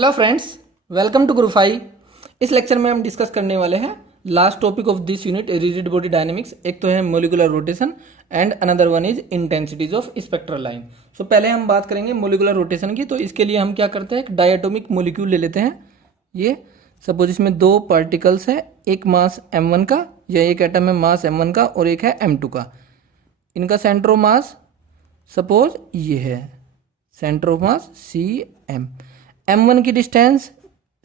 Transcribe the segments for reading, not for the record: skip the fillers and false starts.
Hello friends, welcome to group 5। इस lecture में हम डिस्कस करने वाले हैं last topic of this unit rigid body dynamics. एक तो है molecular rotation and another one is intensities of spectral line. So पहले हम बात करेंगे मोलिकुलर रोटेशन की। तो इसके लिए हम क्या करते हैं, एक डायटोमिक मोलिक्यूल ले लेते हैं। ये सपोज इसमें दो पार्टिकल्स है, एक मास m1 का या एक एटम है मास m1 का और एक है m2 का। इनका सेंटर ऑफ मास सपोज ये है, centre of mass cm। m1 की डिस्टेंस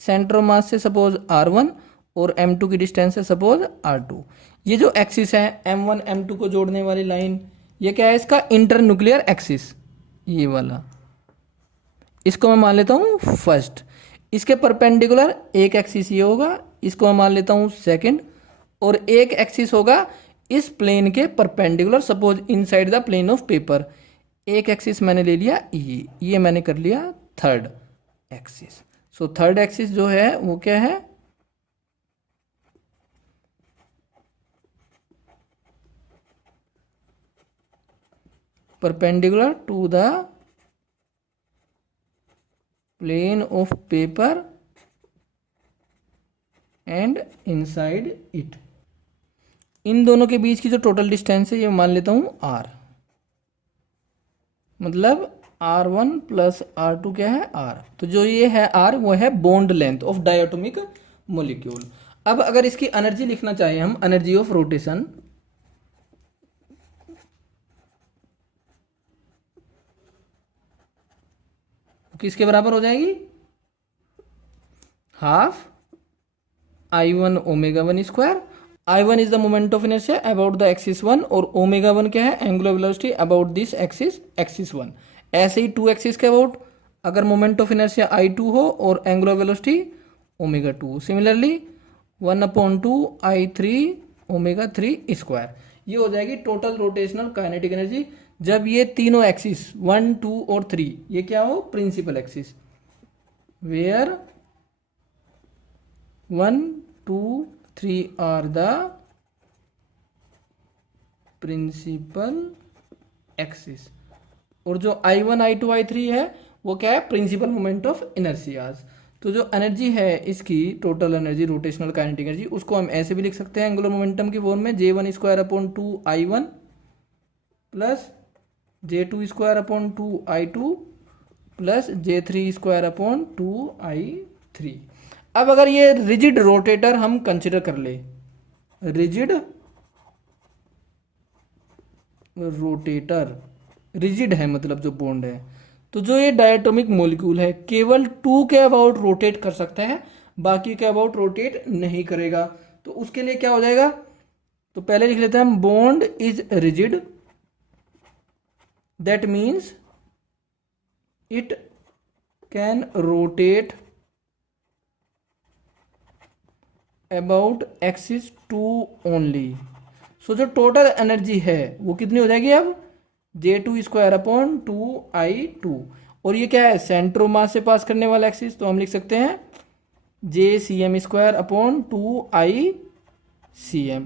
सेंटर ऑफ मास से सपोज r1 और m2 की डिस्टेंस है सपोज r2। ये जो एक्सिस है m1 m2 को जोड़ने वाली लाइन, ये क्या है, इसका इंटर न्यूक्लियर एक्सिस, ये वाला, इसको मैं मान लेता हूँ फर्स्ट। इसके परपेंडिकुलर एक एक्सिस ये होगा, इसको मैं मान लेता हूँ सेकंड, और एक एक्सिस होगा इस प्लेन के perpendicular, suppose inside the plane of paper. एक एक्सिस मैंने ले लिया ये मैंने कर लिया third axis. So third axis जो है वो क्या है, perpendicular to the plane of paper and inside it. इन दोनों के बीच की जो टोटल डिस्टेंस है ये मान लेता हूं r, मतलब r1 प्लस r2 क्या है r। तो जो ये है r वो है bond length of diatomic molecule. अब अगर इसकी एनर्जी लिखना चाहें हम, एनर्जी ऑफ रोटेशन, किसके बराबर हो जाएगी, half I1 omega 1 square. I1 is the moment of inertia about the axis 1 और ओमेगा 1 क्या है, angular velocity about this axis 1। ऐसे ही टू एक्सिस के अबाउट अगर मोमेंट ऑफ इनर्शिया I2 हो और angular velocity omega 2। Similarly 1/2 I3 omega 3 square. ये हो जाएगी टोटल रोटेशनल काइनेटिक एनर्जी जब ये तीनों एक्सिस 1 2 और 3 ये क्या हो, principal axis, where 1 2 3 are the principal axis. और जो I1 I2 I3 है वो क्या है, प्रिंसिपल मोमेंट ऑफ इनर्शियाज। तो जो एनर्जी है इसकी, total energy rotational kinetic energy, उसको हम ऐसे भी लिख सकते हैं एंगुलर मोमेंटम की फॉर्म में, J1 square upon 2 I1 plus J2 square upon 2 I2 plus J3 square upon 2 I3। अब अगर ये रिजिड रोटेटर हम कंसिडर कर ले, रिजिड रोटेटर, रिजिड है मतलब जो बॉन्ड है, तो जो ये डायटोमिक मॉलिक्यूल है केवल 2 के अबाउट रोटेट कर सकता है, बाकी के अबाउट रोटेट नहीं करेगा। तो उसके लिए क्या हो जाएगा, तो पहले लिख लेते हैं हम, bond is rigid, that means it can rotate about axis 2 only. So जो टोटल एनर्जी है वो कितनी हो जाएगी अब, J2 स्क्वायर अपॉन 2 I2। और ये क्या है, सेंटर ऑफ मास से पास करने वाला एक्सिस, तो हम लिख सकते हैं JCM स्क्वायर अपॉन 2 ICM।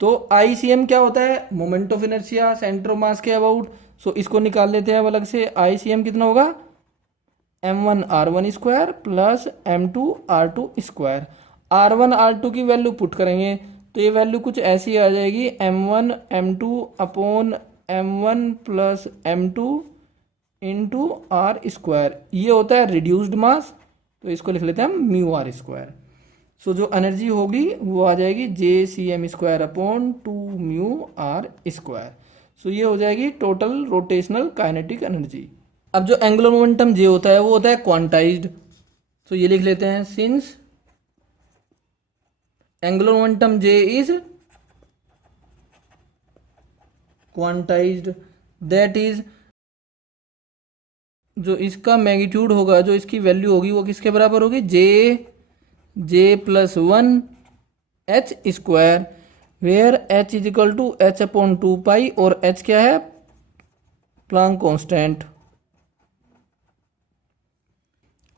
तो ICM क्या होता है, moment of inertia centre of mass के अबाउट। सो इसको निकाल लेते हैं अब अलग से। ICM कितना होगा, M1 R1 square plus M2 R2 square. R1 R2 की वैल्यू पुट करेंगे तो ये वैल्यू कुछ ऐसी आ जाएगी, M1 M2 upon M1 plus M2 into R square. ये होता है रिड्यूस्ड मास, तो इसको लिख लेते हैं हम म्यू आर स्क्वायर। सो जो एनर्जी होगी वो आ जाएगी JCM square upon 2 mu R square. So ये हो जाएगी टोटल रोटेशनल काइनेटिक एनर्जी। अब जो एंगुलर मोमेंटम J होता है वो होता है क्वांटाइज्ड, तो ये लिख लेते हैं, since angular momentum J is quantized, that is जो इसका मैग्नीट्यूड होगा, जो इसकी वैल्यू होगी वो किसके बराबर होगी, J plus 1 H square, where H is equal to H upon 2 pi, और H क्या है, प्लांक कांस्टेंट,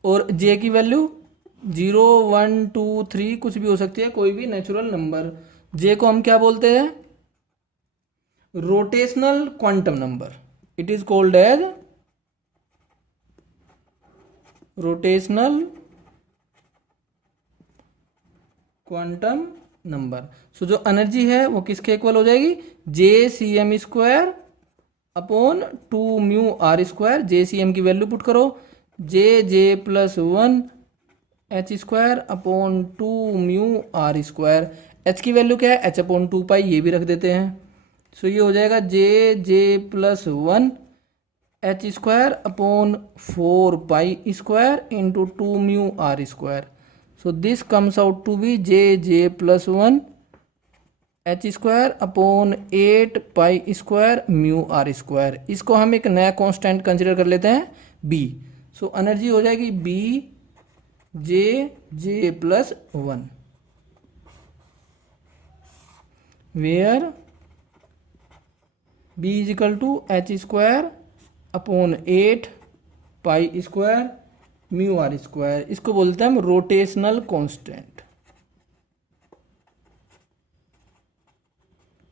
और J की वैल्यू 0 1 2 3 कुछ भी हो सकती है, कोई भी नेचुरल नंबर। J को हम क्या बोलते हैं, rotational quantum number, it is called as rotational quantum number. So जो एनर्जी है वो किसके इक्वल हो जाएगी, J C M square upon 2 μ r²। J C M की वैल्यू पुट करो, जे+1 H square upon 2 μ r²। H की वैल्यू क्या है, h/2π, ये भी रख देते हैं। सो ये हो जाएगा जे+1 H square upon 4π² into 2 μ r²। So this comes out to be जे+1 एच स्क्वायर अपॉन 8π² μ r²। इसको हम एक नया कांस्टेंट कंसिडर कर लेते हैं बी। सो एनर्जी हो जाएगी बी जे+1, where B is equal to H square upon 8π² μ r²। इसको बोलते हैं हम रोटेशनल कांस्टेंट।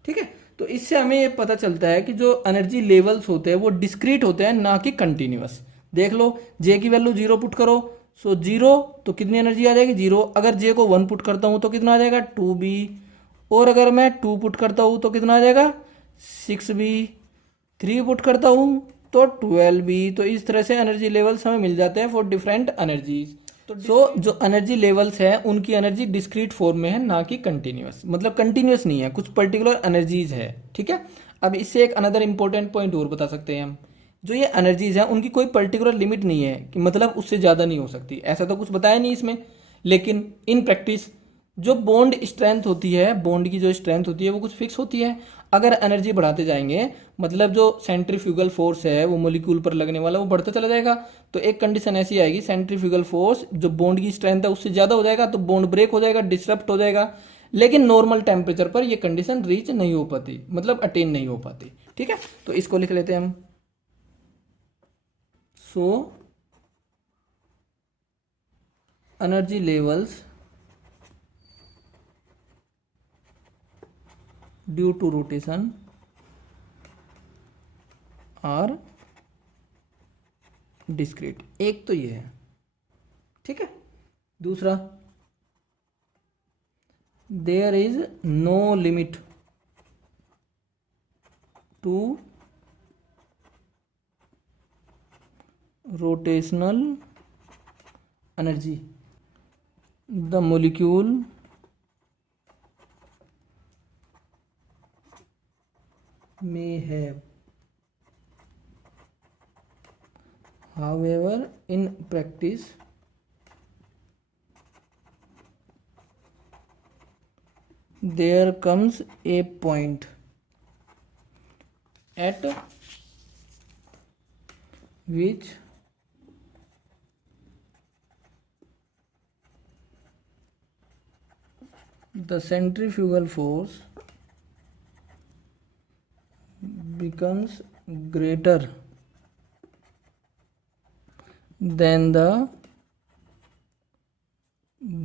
ठीक है, तो इससे हमें ये पता चलता है कि जो एनर्जी लेवल्स होते हैं वो डिस्क्रीट होते हैं, ना कि कंटिन्यूअस। देख लो, जे की वैल्यू 0 पुट करो, सो 0 तो कितनी एनर्जी आ जाएगी 0। अगर जे को 1 पुट करता हूं तो कितना आ जाएगा 2b, और अगर मैं 2 पुट करता हूं तो कितना आ जाएगा 6b, 3 पुट करता हूं तो 12b। तो इस तरह से एनर्जी लेवल्स हमें मिल जाते हैं फॉर डिफरेंट एनर्जीज। तो जो एनर्जी लेवल्स हैं उनकी एनर्जी डिस्क्रीट फॉर्म में है, ना कि कंटिन्यूअस। मतलब कंटिन्यूअस नहीं है, कुछ पर्टिकुलर एनर्जीज है। ठीक है, अब इससे एक अनदर इंपॉर्टेंट पॉइंट और बता सकते हैं हम, जो ये एनर्जीज है उनकी कोई पर्टिकुलर लिमिट नहीं है कि मतलब उससे ज़्यादा नहीं हो सकती, ऐसा तो कुछ बताया नहीं इसमें। लेकिन इन प्रैक्टिस जो बॉन्ड स्ट्रेंथ होती है, बॉन्ड की जो स्ट्रेंथ होती है वो कुछ फिक्स होती है। अगर एनर्जी बढ़ाते जाएंगे मतलब जो सेंट्रीफ्यूगल फोर्स है वो मॉलिक्यूल पर लगने वाला वो बढ़ता चला जाएगा। तो एक कंडीशन ऐसी आएगी, सेंट्रीफ्यूगल फोर्स जो बॉन्ड की स्ट्रेंथ है उससे ज़्यादा हो जाएगा तो बॉन्ड ब्रेक हो जाएगा, डिसरप्ट हो जाएगा। लेकिन नॉर्मल टेम्परेचर पर ये कंडीशन रीच नहीं हो पाती, मतलब अटेन नहीं हो पाती। ठीक है, तो इसको लिख लेते हैं हम। So energy levels due to rotation are discrete. एक तो ये है। ठीक है, दूसरा, there is no limit to rotational energy the molecule may have. However, in practice, there comes a point at which the centrifugal force becomes greater than the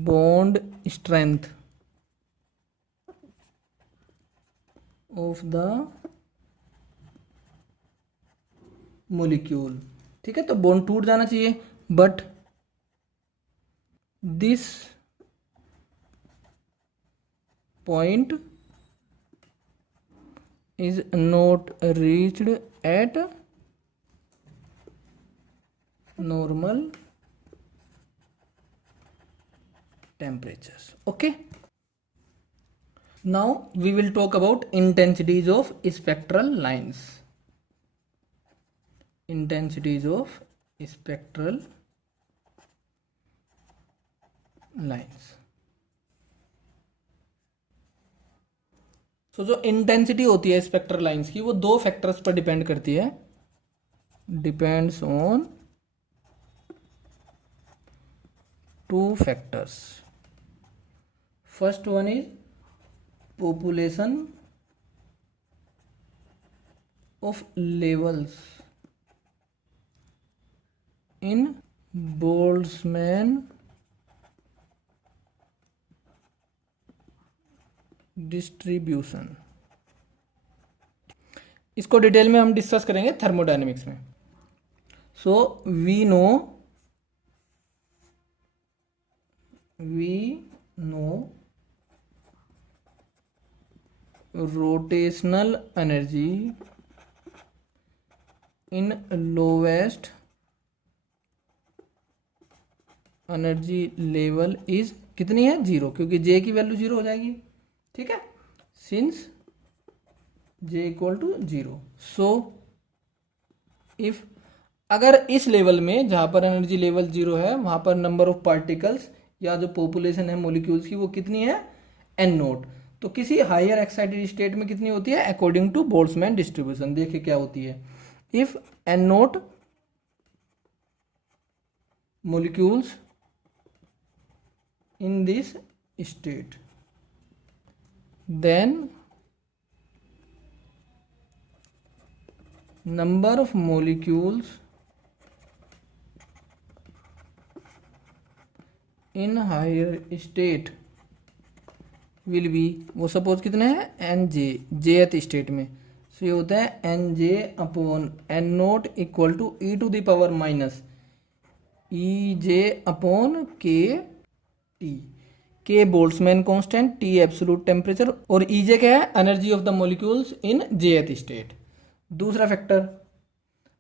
bond strength of the molecule। ठीक है, तो bond टूट जाना चाहिए, but this point is not reached at normal temperatures. Okay, now we will talk about intensities of spectral lines. Intensities of spectral lines. तो जो intensity होती है स्पेक्ट्रल लाइंस की वो दो फैक्टर्स पर डिपेंड करती है। Depends on two factors. First one is population of levels in Boltzmann distribution. इसको डिटेल में हम डिस्कस करेंगे थर्मोडायनेमिक्स में। So we know rotational energy in lowest energy level is कितनी है, 0, क्योंकि जे की वैल्यू 0 हो जाएगी, ठीक है, since J equal to 0। So if अगर इस लेवल में जहाँ पर एनर्जी लेवल 0 है वहाँ पर नंबर ऑफ पार्टिकल्स या जो पॉपुलेशन है मॉलिक्यूल्स की वो कितनी है, एन नोट। तो किसी हायर एक्साइटेड स्टेट में कितनी होती है, अकॉर्डिंग टू बोल्ट्जमैन डिस्ट्रीब्यूशन। देखिए क्या होती है, if N naught molecules in this state, then number of molecules in higher state will be, वो सपोज कितने हैं, एन जे, जेथ स्टेट में। सो ये होता है N J upon N naught equal to e to the power minus E J upon K T. K Boltzmann constant, T absolute temperature और E J क्या है, energy of the molecules in jth state. दूसरा factor,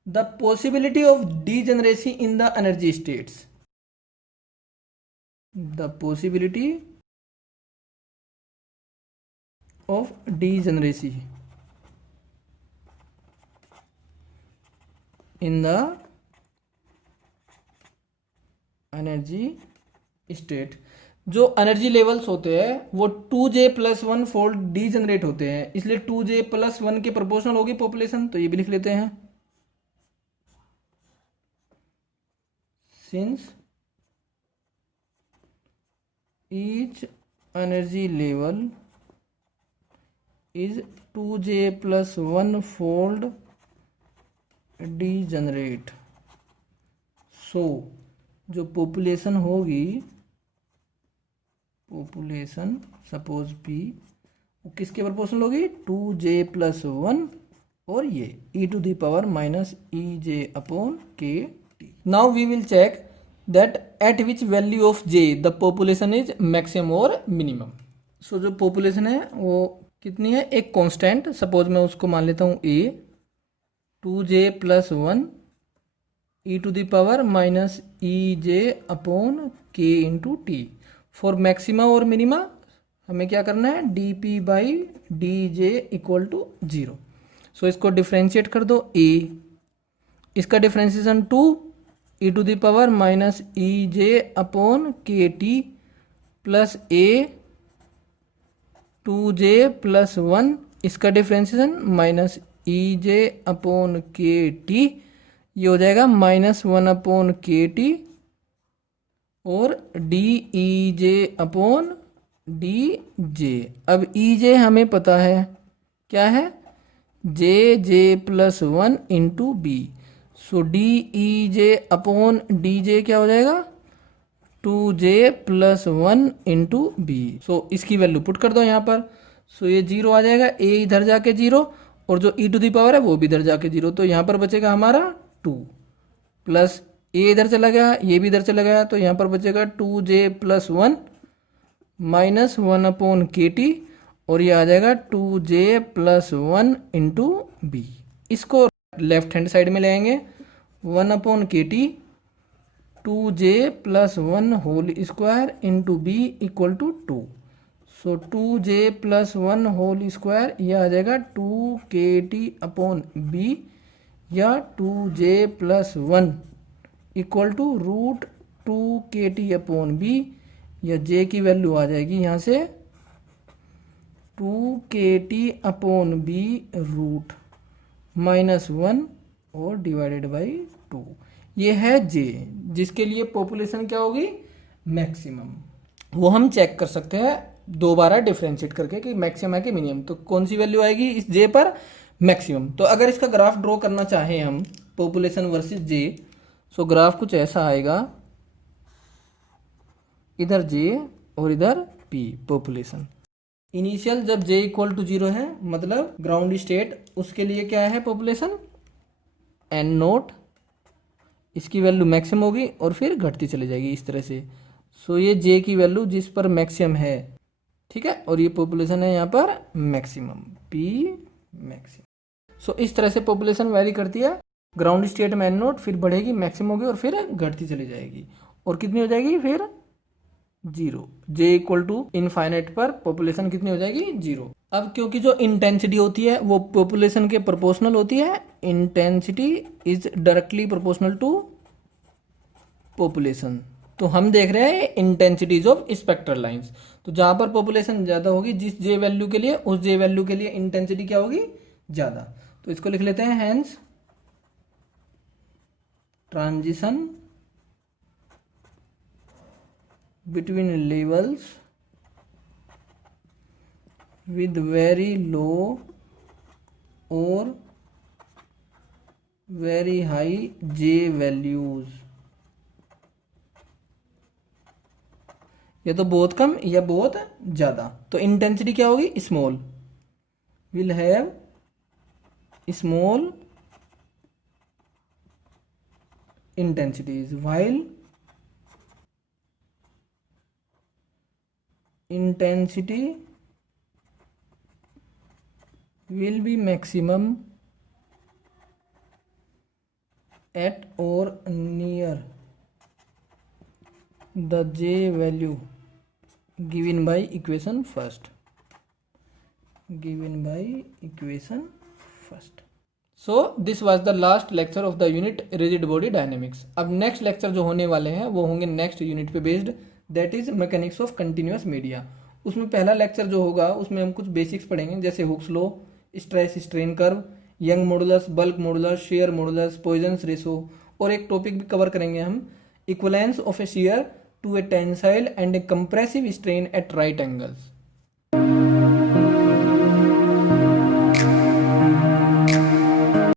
the possibility of degeneracy in the energy states, the possibility of degeneracy in the energy state. जो energy levels होते हैं वो 2J+1 fold degenerate होते हैं, इसलिए 2J+1 के प्रोपोर्शनल होगी पॉपुलेशन। तो ये भी लिख लेते हैं, since each energy level is 2J+1 fold degenerate, so जो पॉपुलेशन होगी, पॉपुलेशन सपोज पी, वो किसके प्रोपोर्शनल होगी, 2J+1 और ये e to the power minus E J upon K T. Now we will check that at which value of J the population is maximum और minimum. So जो population है वो कितनी है, एक कांस्टेंट, सपोज मैं उसको मान लेता हूँ A, 2J+1 e to the power minus E J upon K into T. For maxima और मिनिमा हमें क्या करना है, D P by D J equal to 0। So इसको डिफ्रेंशिएट कर दो, ए, इसका differentiation 2 e to the power minus E J upon K T plus A 2J+1, इसका differentiation minus E J upon K T, ये हो जाएगा -1 upon K T और D E J upon D J. अब E J हमें पता है क्या है, J+1 into B. So D E J upon D J क्या हो जाएगा, 2J+1 इंटू बी। सो इसकी वैल्यू पुट कर दो यहाँ पर। सो ये 0 आ जाएगा, ए इधर जाके 0 और जो ई टू दी पावर है वो भी इधर जाके 0, तो यहाँ पर बचेगा हमारा 2 प्लस ए इधर चला गया, ये भी इधर चला गया, तो यहाँ पर बचेगा 2J+1 minus 1 upon K T और ये आ जाएगा 2J+1 इंटू बी। इसको लेफ्ट हैंड साइड में ले आएंगे, 1 upon K T 2J+1 whole square into B equal to 2। So 2J+1 whole square ये आ जाएगा 2KT अपॉन बी या 2J+1 equal to √2KT upon B, या जे की वैल्यू आ जाएगी यहाँ से 2KT अपॉन बी रूट -1 और डिवाइडेड बाई 2। ये है जे, जिसके लिए पॉपुलेशन क्या होगी, मैक्सिमम। वो हम चेक कर सकते हैं दोबारा डिफरेंशिएट करके कि मैक्सिमम है कि मिनिमम। तो कौन सी वैल्यू आएगी इस जे पर, मैक्सिमम। तो अगर इसका ग्राफ ड्रॉ करना चाहें हम, पॉपुलेशन वर्सेस जे, सो ग्राफ कुछ ऐसा आएगा, इधर जे और इधर पी पॉपुलेशन। इनिशियल जब जे इक्वल टू 0 है, मतलब ग्राउंड स्टेट, उसके लिए क्या है पॉपुलेशन, एन नोट, इसकी वैल्यू मैक्सिमम होगी और फिर घटती चली जाएगी इस तरह से। सो ये जे की वैल्यू जिस पर मैक्सिमम है ठीक है, और ये पॉपुलेशन है यहाँ पर मैक्सिमम, पी मैक्सिमम। सो इस तरह से पॉपुलेशन वैरी करती है, ग्राउंड स्टेट में एन नोट, फिर बढ़ेगी, मैक्सिमम होगी और फिर घटती चली जाएगी, और कितनी हो जाएगी फिर 0। जे इक्वल टू इनफाइनाइट पर पॉपुलेशन कितनी हो जाएगी 0। अब क्योंकि जो इंटेंसिटी होती है वो पॉपुलेशन के प्रोपोर्शनल होती है, intensity is directly proportional to population, तो हम देख रहे हैं इंटेंसिटीज ऑफ स्पेक्ट्रल लाइंस। तो जहां पर पॉपुलेशन ज़्यादा होगी जिस जे वैल्यू के लिए, उस जे वैल्यू के लिए इंटेंसिटी क्या होगी ज़्यादा। तो इसको लिख लेते हैं, hence transition between levels with very low or very high J values, या तो बहुत कम या बहुत ज़्यादा। तो इंटेंसिटी क्या होगी small, will have small intensities while intensity will be maximum at or near the J value given by equation first, given by equation first. So this was the last lecture of the unit rigid body dynamics. अब next lecture जो होने वाले हैं वो होंगे next unit पे based, that is mechanics of continuous media. उसमें पहला लेक्चर जो होगा उसमें हम कुछ बेसिक्स पढ़ेंगे, जैसे Hooke's law, stress strain curve, Young modulus, bulk modulus, shear modulus, Poisson's ratio, और एक टॉपिक भी कवर करेंगे हम, equivalence of a shear to a tensile and a compressive strain at right angles.